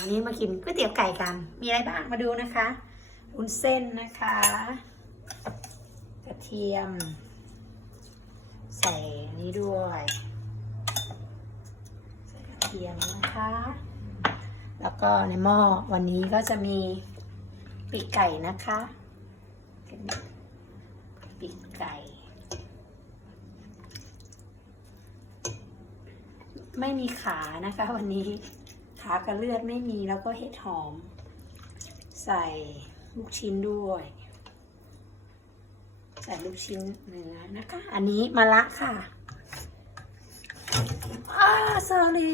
วันนี้มากินก๋วยเตี๋ยวไก่กัน มีอะไรบ้างมาดูนะคะวุ้นเส้นนะคะ กระเทียม ใส่นี้ด้วย ใส่กระเทียมนะคะ แล้วก็ในหม้อวันนี้ก็จะมีปีกไก่นะคะปีกไก่ ไม่มีขานะคะวันนี้ ขากับเลือดไม่มีแล้วก็เห็ดหอม ใส่ลูกชิ้นด้วย ใส่ลูกชิ้นเนื้อนะคะ อันนี้มะระค่ะอ่า sorry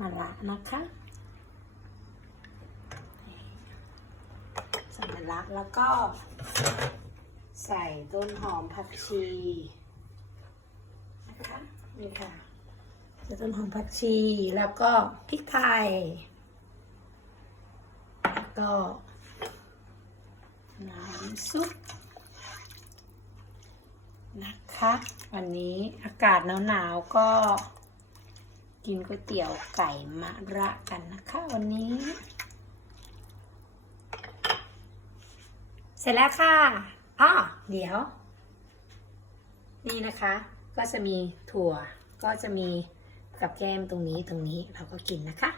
มะระนะคะใส่มะระแล้วก็ ใส่ต้นหอมผักชีนะคะนี่ค่ะ ต้นหอมผักชี แล้วก็พริกไทยแล้วก็น้ำซุปนะคะ วันนี้อากาศหนาวๆก็กินก๋วยเตี๋ยวไก่มะระกันนะคะ วันนี้ เสร็จแล้วค่ะอ้อเดี๋ยว นี่นะคะ ก็จะมีถั่วก็จะมี กับแก้มตรงนี้ตรงนี้เราก็กินนะคะ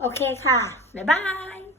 โอเคค่ะ บ๊ายบาย